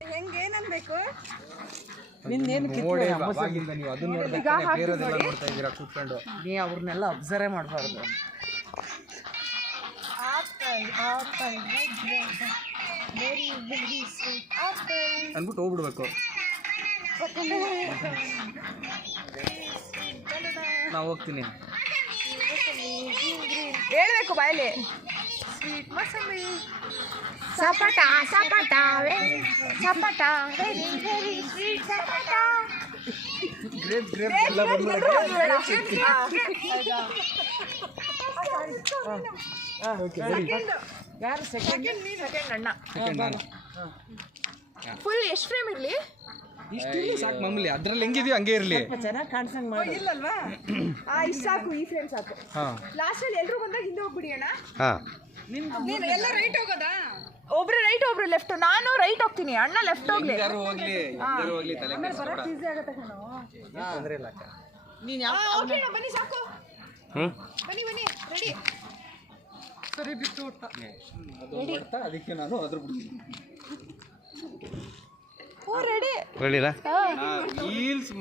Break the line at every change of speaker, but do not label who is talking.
ಹೆಂಗೆ ಏನನ್ಬೇಕು
ನಿನ್ನೇನು
ನೋಡಿ ಅವಾಗಿಂದ ನೀವು ಅದನ್ನ ನೋಡ್ಬೇಕು ಬೇರೆದೆಲ್ಲ ನೋಡ್ತಾ ಇದ್ದೀರಾ ಕೂತ್ಕೊಂಡು.
ನೀ ಅವ್ರನ್ನೆಲ್ಲ ಅಬ್ಸರ್ವ್ ಮಾಡಬಾರ್ದು.
ಅಂದ್ಬಿಟ್ಟು ಹೋಗ್ಬಿಡ್ಬೇಕು. ನಾವು ಹೋಗ್ತೀನಿ.
ಹೇಳ್ಬೇಕು ಬಾಯಲ್ಲಿ. ಸ್ವೀಟ್ ಮಸಂಬಿ ಸಪಟ ಸಪಟ ಸಪಟ very very sweet
grape grape ಎಲ್ಲ
ಯಾರು ಸೆಕೆಂಡ್
ಸೆಕೆಂಡ್ ಅಣ್ಣ
ಸೆಕೆಂಡ್ ನಾನು.
ಫುಲ್ ಎಷ್ಟು ಫ್ರೇಮ್ ಇರಲಿ?
ಇಷ್ಟು ಸಾಕು ಮಾಮೂಲಿ. ಅದ್ರಲ್ಲಿ ಹೆಂಗಿದೆಯೋ ಹಂಗೆ ಇರಲಿ.
ಚೆನ್ನಾಗಿ ಕಾಣಿಸಂಗ್ ಮಾಡಿ.
ಇಲ್ಲಲ್ವಾ? ಆ ಇಷ್ಟು ಸಾಕು ಈ ಫ್ರೇಮ್ ಸಾಕು.
ಹಾಂ.
ಲಾಸ್ಟಲ್ಲಿ ಎಲ್ಲರೂ ಬಂದಾಗ ಹಿಂದೆ ಹೋಗ್ಬಿಡಿ ಅಣ್ಣ.
ಹಾಂ.
ನೀನು ಎಲ್ಲ ರೈಟ್ ಹೋಗೋದಾ? ಒಬ್ರು ರೈಟ್ ಒಬ್ರು ಲೆಫ್ಟ್ ನಾನು ರೈಟ್ ಹೋಗ್ತೀನಿ ಅಣ್ಣ ಲೆಫ್ಟ್ ಹೋಗ್ಲಿ.
ಯಾರು ಹೋಗ್ಲಿ ಯಾರು ಹೋಗ್ಲಿ ತಲೆ ಕೆಡಿಸ್ಕೊಬೇಡ.
ಈಸಿ ಆಗತ್ತೆ ಕಣೋ.
ತೊಂದ್ರೆ ಇಲ್ಲ ಅಕ್ಕ.
ನೀನು ಯಾವ
ಓಕೆ ಅಣ್ಣ ಬನ್ನಿ ಸಾಕು.
ಹ್ಞೂ
ಬನ್ನಿ ಬನ್ನಿ ರೆಡಿ
ಸರಿ ಬಿಟ್ಟು ಊಟ
ಅದು ಮಾಡ್ತಾ ಅದಕ್ಕೆ ನಾನು ಅದ್ರ ಬಿಡ್ತೀನಿ.
ಓ ರೆಡಿ
ರೆಡಿನಾ ರೀಲ್ಸ್